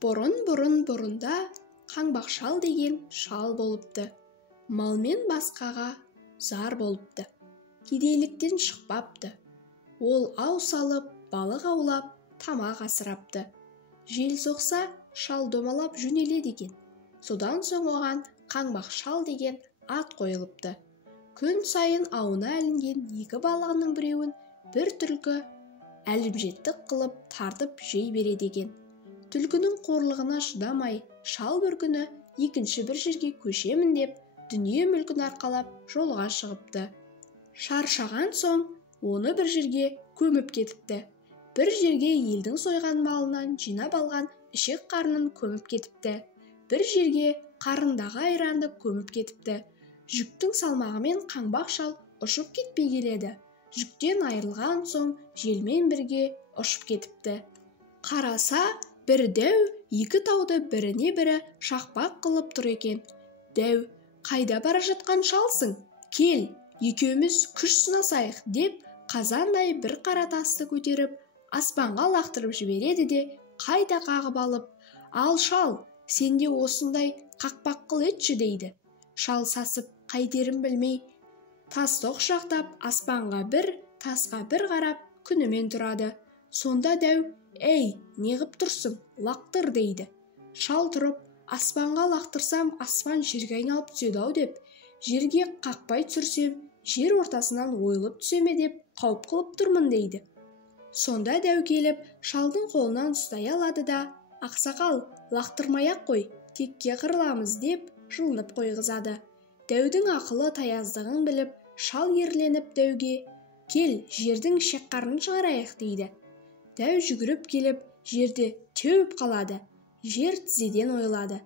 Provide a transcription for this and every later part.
Бұрын-бұрын-бұрында қаңбақ шал деген шал болыпты. Малмен басқаға зар болыпты. Кедейліктен шықпапты. Ол ау салып, балық аулап, тамақ асырапты. Жел соқса, шал домалап жөнеледі екен. Содан соң оған қаңбақ шал деген ат қойылыпты. Күн сайын ауына ілінген екі балығының біреуін бір түлкі әлімжеттік қылып тартып жей береді екен. Түлкінің қорлығына шыдамай, шал бір күні екінші бір жерге көшемін деп, дүние мүлкін арқалап жолға шығыпты. Шаршаған соң, оны бір жерге көміп кетіпті. Бір жерге елдің сойған малынан жинап алған ішек қарнын көміп кетіпті. Бір жерге қарындағы айранды көміп кетіпті. Жүктің салмағымен қаңбақ шал ұшып кетпей келеді. Жүктен айырылған соң желмен бірге ұшып кетіпті. Қараса, бір дәу екі тауды біріне бірі шақпақ қылып тұр екен. Дәу, қайда бара жатқан шалсың? Кел, екеуміз күш сынасайық деп, қазандай бір қара тасты көтеріп, аспанға лақтырып жібереді де, қайта қағып алып, ал шал, сенде осындай қақпақ қыл етші дейді. Шал сасып, қайтерін білмей, тасты құшақтап, аспанға бір, тасқа бір қарап, күнімен тұрады. Сонда дәу, «Ей, неғып тұрсың? Лақтыр» дейді. Шал тұрып, аспанға лақтырсам, аспан жерге айналып түседі-ау деп, жерге қақпай түсірсем, жер ортасынан ойылып түсеме деп, қауіп қылып тұрмын дейді. Сонда дәу келіп, шалдың қолынан ұстай алады да, «Ақсақал, лақтырмай-ақ қой, текке қырыламыз» деп, жылынып қойғызады. Дәудің ақылы таяздығын біліп, шал ерленіп дәуге, «Кел, жердің ішек қарнын шығарайық» дейді. Дәу жүгіріп келіп, жерде теуіп қалады. Жер тізеден ойылады.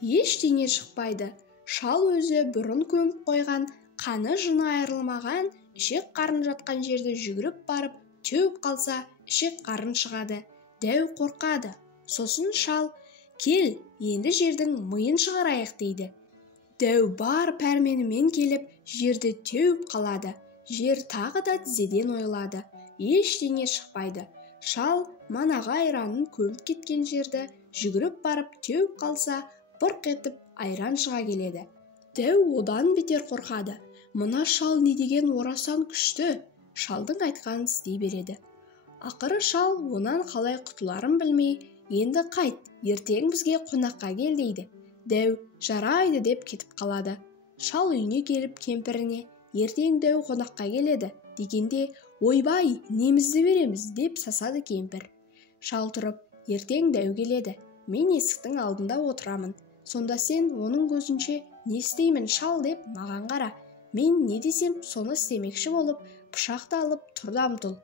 Ештеңе шықпайды. Шал өзі бұрын көміп қойған, қаны жыны айырылмаған, ішек қарын жатқан жерде жүгіріп барып, теуіп қалса, ішек қарын шығады. Дәу қорқады. Сосын шал, «Кел, енді жердің миын шығарайық» дейді. Дәу бар пәрменімен келіп, жерді теуіп қалады. Жер тағы да тізеден ойылады. Ештеңе шықпайды. Шал манаға айранын көміп кеткен жерді жүгіріп барып теуіп қалса, бұрқ етіп айран шыға келеді. Дәу одан бетер қорқады. Мына шал не деген орасан күшті, шалдың айтқанын істей береді. Ақыры шал онан қалай құтыларын білмей, «Енді қайт, ертең бізге қонаққа кел» дейді. Дәу «Жарайды» деп кетіп қалады. Шал үйіне келіп кемпіріне, «Ертең дәу қонаққа келеді» дегенде, «Ойбай, немізді береміз» деп сасады кемпір. Шал тұрып, «Ертең дәу келеді, мен есіктің алдында отырамын. Сонда сен оның көзінше не істеймін шал деп маған қара. Мен не десем соны істемекші болып, пышақты алып тұрдам тұл»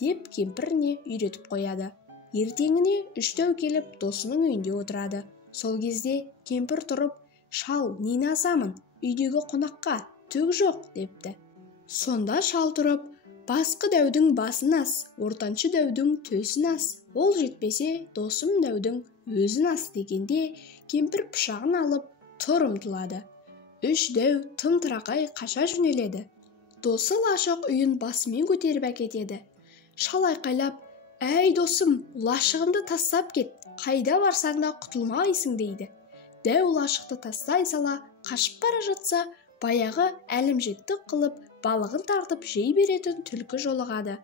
деп кемпіріне үйретіп қояды. Ертеңіне үш дәу келіп досының үйінде отырады. Сол кезде кемпір тұрып, «Шал, нені асамын? Үйдегі қонаққа түк жоқ» депті. Сонда шал тұрып, «Басқы дәудің басын ас, ортаншы дәудің төсін ас, ол жетпесе досым дәудің өзін ас» дегенде, кемпір пышағын алып тұр ұмтылады. Үш дәу тым-тырақай қаша жөнеледі. Досы лашық үйін басымен көтеріп әкетеді. Шал айқайлап, «Әй досым, лашығымды тастап кет, қайда барсаң да құтылмайсың» дейді. Дәу лашықты тастай сала, қашып бара жатса, баяғы әлімжеттік қылып, балығын тартып жей беретін түлкі жолығады.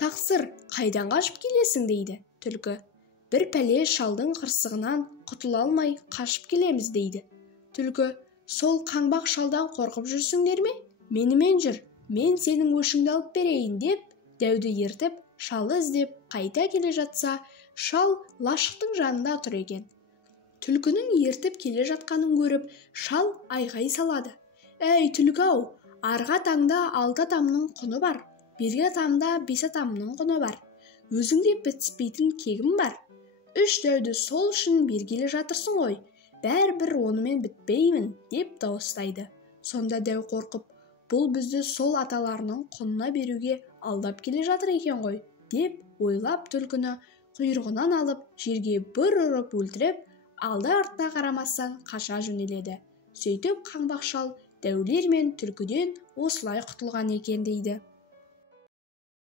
«Тақсыр, қайдан қашып келесің» дейді түлкі. «Бір пәле шалдың қырсығынан құтыла алмай қашып келеміз» дейді. Түлкі, «Сол қаңбақ шалдан қорқып жүрсіңдер ме? Менімен жүр, мен сенің өшіңді алып берейін» деп, дәуді ертіп, шалы іздеп қайта келе жатса, шал лашықтың жанында тұр екен. Түлкінің ертіп келе жатқанын көріп, шал айғай салады. «Әй түлкі-ау, арғы атаңда 6 атамның құны бар, бергі атамда 5 атамның құны бар. Өзіңде бітіспейтін кегім бар. Үш дәуді сол үшін бергелі жатырсың ғой, бәрібір онымен бітпеймін» деп дауыстайды. Сонда дәу қорқып, «Бұл бізді сол аталарының құнына беруге алдап келе жатыр екен ғой» деп ойлап түлкіні құйрығынан алып, жерге бір ұрып өлтіріп, алды-артына қарамастан қаша жөнеледі. Сөйтіп қаңбақ шал дәулер мен түлкіден осылай құтылған екен дейді.